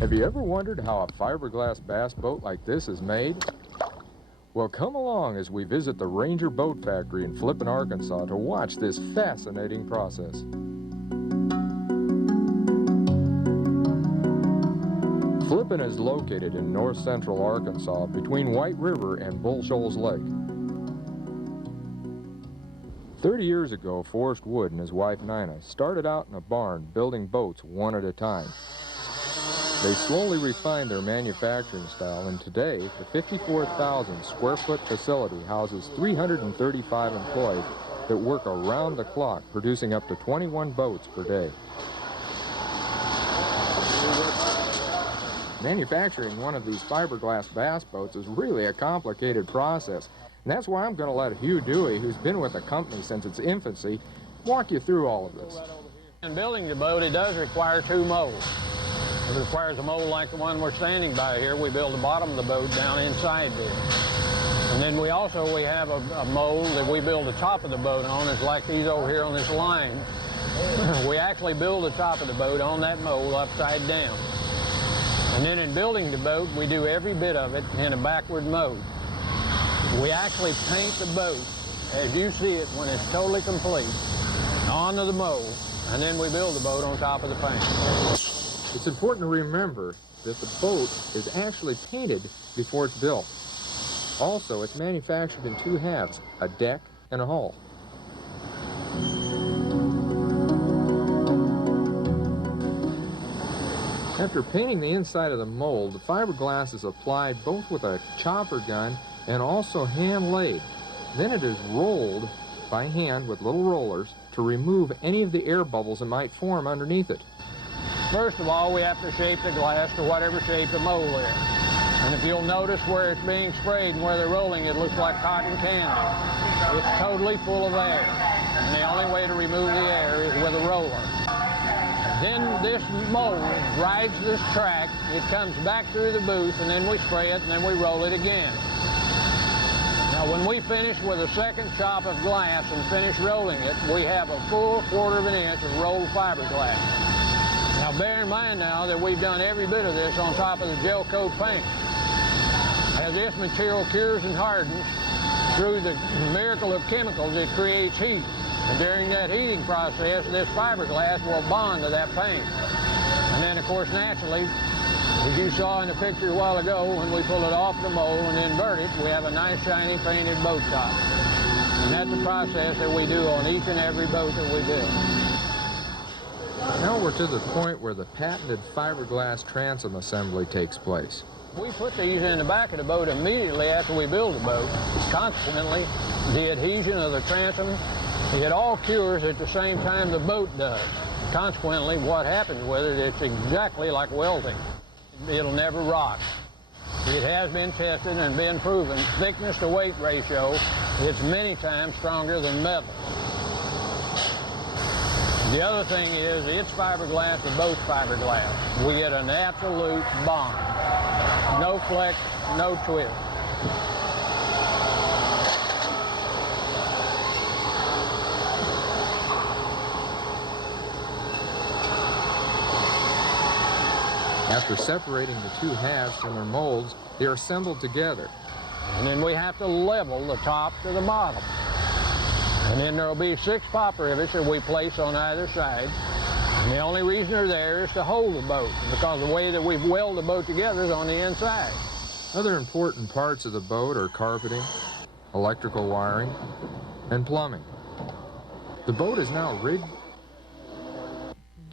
Have you ever wondered how a fiberglass bass boat like this is made? Well, come along as we visit the Ranger Boat Factory in Flippin, Arkansas to watch this fascinating process. Flippin is located in north-central Arkansas between White River and Bull Shoals Lake. 30 years ago, Forrest Wood and his wife Nina started out in a barn building boats one at a time. They slowly refined their manufacturing style, and today the 54,000 square foot facility houses 335 employees that work around the clock, producing up to 21 boats per day. Manufacturing one of these fiberglass bass boats is really a complicated process, and that's why I'm going to let Hugh Dewey, who's been with the company since its infancy, walk you through all of this. In building the boat, it does require two molds. It requires a mold like the one we're standing by here. We build the bottom of the boat down inside there. And then we have a mold that we build the top of the boat on. It's like these over here on this line. We actually build the top of the boat on that mold upside down. And then in building the boat, we do every bit of it in a backward mode. We actually paint the boat as you see it when it's totally complete onto the mold, and then we build the boat on top of the paint. It's important to remember that the boat is actually painted before it's built. Also, it's manufactured in two halves, a deck and a hull. After painting the inside of the mold, the fiberglass is applied both with a chopper gun and also hand-laid. Then it is rolled by hand with little rollers to remove any of the air bubbles that might form underneath it. First of all, we have to shape the glass to whatever shape the mold is. And if you'll notice where it's being sprayed and where they're rolling, it looks like cotton candy. It's totally full of air. And the only way to remove the air is with a roller. Then this mold rides this track, it comes back through the booth, and then we spray it, and then we roll it again. Now when we finish with a second chop of glass and finish rolling it, we have a full 1/4 of an inch of rolled fiberglass. Now bear in mind now that we've done every bit of this on top of the gel coat paint. As this material cures and hardens, through the miracle of chemicals, it creates heat. And during that heating process, this fiberglass will bond to that paint. And then, of course, naturally, as you saw in the picture a while ago, when we pull it off the mold and invert it, we have a nice, shiny, painted boat top. And that's the process that we do on each and every boat that we build. Now we're to the point where the patented fiberglass transom assembly takes place. We put these in the back of the boat immediately after we build the boat. Consequently, the adhesion of the transom, it all cures at the same time the boat does. Consequently, what happens with it, it's exactly like welding. It'll never rot. It has been tested and been proven. Thickness to weight ratio, it's many times stronger than metal. The other thing is, it's fiberglass or both fiberglass. We get an absolute bond. No flex, no twist. After separating the two halves from their molds, they are assembled together. And then we have to level the top to the bottom. And then there'll be 6 pop rivets that we place on either side. And the only reason they're there is to hold the boat, because the way that we've welded the boat together is on the inside. Other important parts of the boat are carpeting, electrical wiring, and plumbing. The boat is now rigged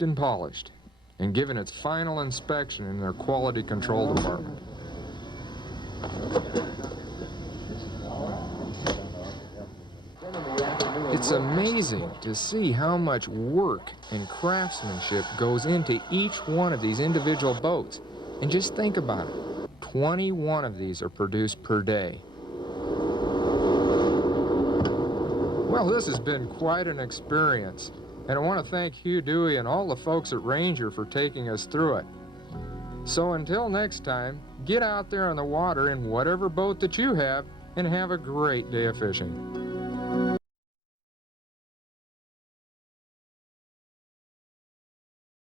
and polished and given its final inspection in their quality control department. It's amazing to see how much work and craftsmanship goes into each one of these individual boats. And just think about it, 21 of these are produced per day. Well, this has been quite an experience, and I want to thank Hugh Dewey and all the folks at Ranger for taking us through it. So until next time, get out there on the water in whatever boat that you have, and have a great day of fishing.